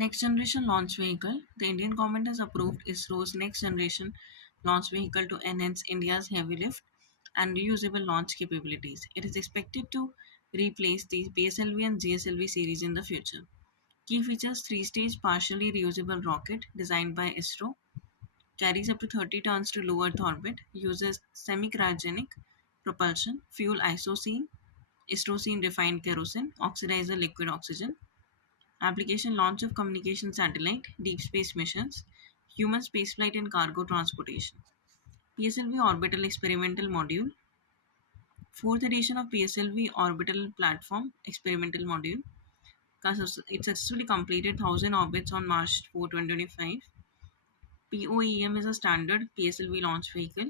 Next Generation Launch Vehicle. The Indian government has approved ISRO's Next Generation Launch Vehicle to enhance India's heavy lift and reusable launch capabilities. It is expected to replace the PSLV and GSLV series in the future. Key features: three-stage partially reusable rocket designed by ISRO, carries up to 30 tons to low Earth orbit, uses semi-cryogenic propulsion, fuel isocene, istrocene refined kerosene, oxidizer liquid oxygen. Application: launch of communication satellite, deep space missions, human spaceflight and cargo transportation. PSLV Orbital Experimental Module, fourth edition of PSLV Orbital Platform Experimental Module. It successfully completed 1,000 orbits on March 4, 2025. POEM is a standard PSLV launch vehicle.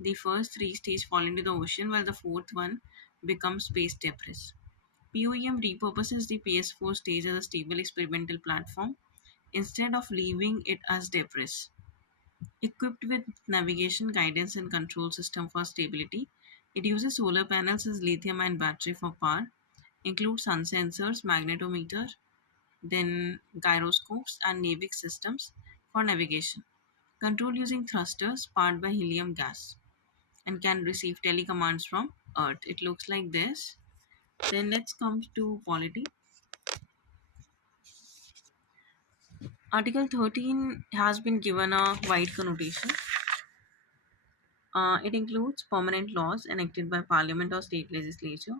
The first three stages fall into the ocean while the fourth one becomes space debris. POEM repurposes the PS4 stage as a stable experimental platform instead of leaving it as debris. Equipped with navigation, guidance, and control system for stability, it uses solar panels as lithium-ion battery for power, includes sun sensors, magnetometer, then gyroscopes and NAVIC systems for navigation. Control using thrusters powered by helium gas and can receive telecommands from Earth. It looks like this. Then let's come to polity. Article 13 has been given a wide connotation. It includes permanent laws enacted by parliament or state legislature,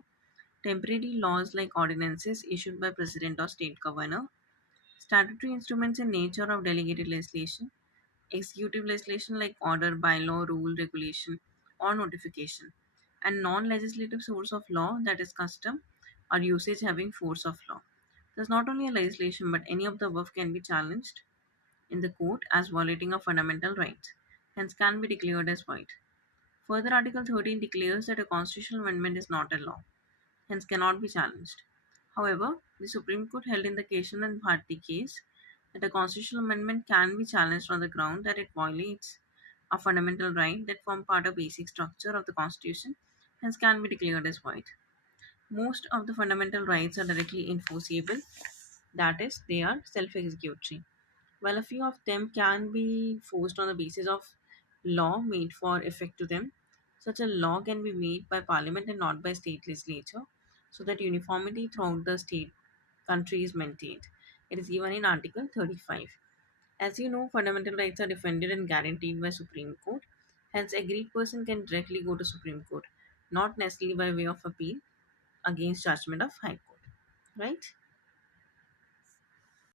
temporary laws like ordinances issued by president or state governor, statutory instruments in nature of delegated legislation, executive legislation like order, bylaw, rule, regulation, or notification, and non-legislative source of law, that is custom or usage having force of law. Thus, not only a legislation but any of the above can be challenged in the court as violating a fundamental right, hence can be declared as void. Further, Article 13 declares that a constitutional amendment is not a law, hence cannot be challenged. However, the Supreme Court held in the Keshan and Bharti case that a constitutional amendment can be challenged on the ground that it violates a fundamental right that form part of basic structure of the Constitution, hence can be declared as void. Most of the fundamental rights are directly enforceable, that is, they are self-executory. While a few of them can be forced on the basis of law made for effect to them, such a law can be made by parliament and not by state legislature, so that uniformity throughout the state country is maintained. It is given in Article 35. As you know, fundamental rights are defended and guaranteed by Supreme Court. Hence, agreed person can directly go to Supreme Court, not necessarily by way of appeal against judgment of High Court. Right?